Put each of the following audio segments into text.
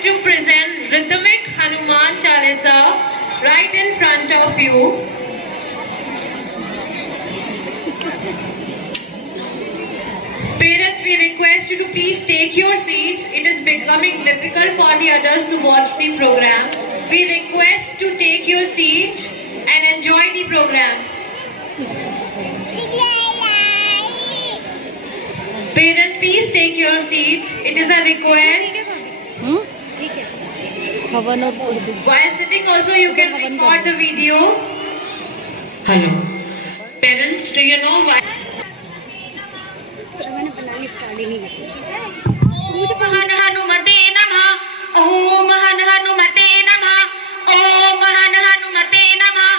like to present Rhythmic Hanuman Chalisa right in front of you. Parents, we request you to please take your seats. It is becoming difficult for the others to watch the program. We request to take your seats and enjoy the program. Parents, please take your seats. It is a request. While sitting also, you can record the video. Hello. Parents, do you know why? Mahan Hanumate Namah. Om Mahan Hanumate Namah. Om Mahan Hanumate Namah.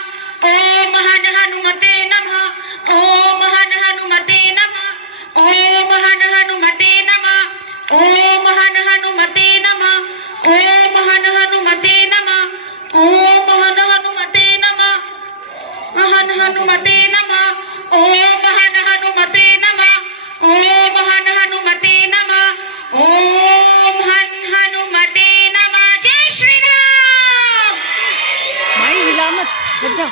Om Mahan Hanumate Namah. Om Mahan Hanumate Namah. Om Mahan Hanumate Namah. Om Mahan Hanumate Namah. Om Mahan Hanumate Namah. Om Mahan Hanumate Namah. Mahan Hanumate Namah. Om Mahan Hanumate Namah. Om Mahan Hanumate Namah. Om Han Hanumate Namah. Jai Shri Ram. भाई हिला मत हट जा।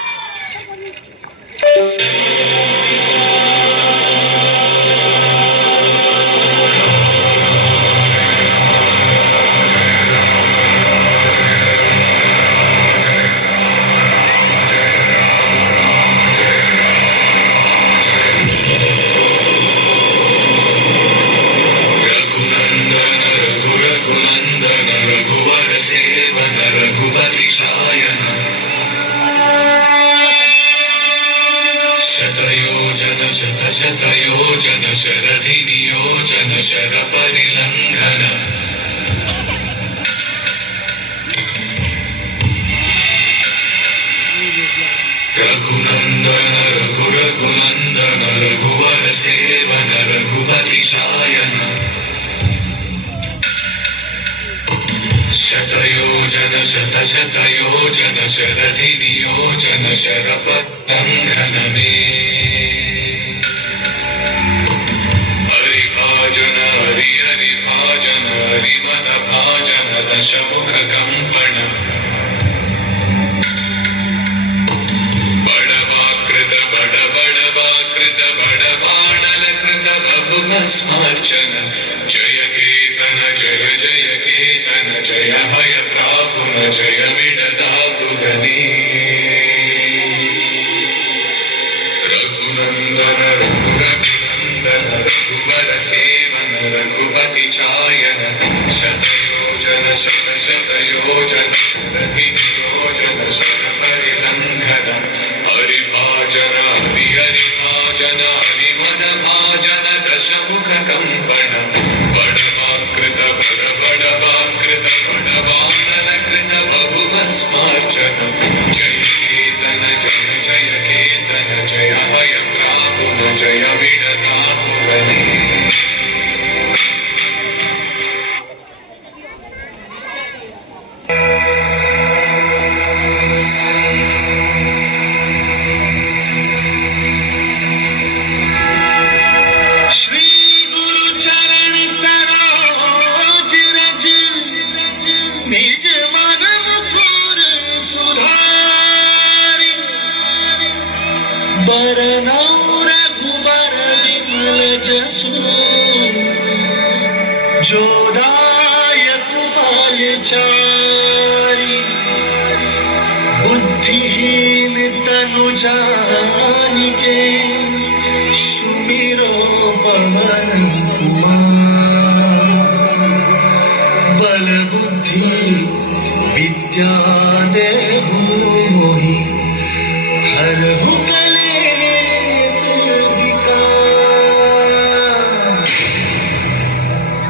शतयोजन शरधिनियोजन sir परिलंघन Raghunandan Raghunandan रघुवर seven Raghupati Shayan शतयोजन शतयोजन शरधिनियोजन sir परिलंघन में हरि हरि भाजन हरिमद भाजन दशमुख कंपन बड़वाकृत बड़वाकृत बड़बाणल कृत बहुभस्मार्चन जय केतन जय जय केतन जय हय प्रापुन जय मिडदापुगनी रघुनंदन रघुनंदन रघुवर सेवन रघुपति चायन शतयोजन शतयोजन शरधिनियोजन शर परिलंघन हरिभाजन हरिभाजन हरिमद भाजन दशमुख कंपन बड़वाकृत बड़वाकृत बड़वानल कृत बहुभस्मार्चन जय केतन जय जय केतन जय हय प्रापुन जय विडदापुगनी जोदायक बालचारी बुद्धिहीन तनु जानिके सुमिरो पवन कुमार बल बुद्धि विद्या देहु मोहि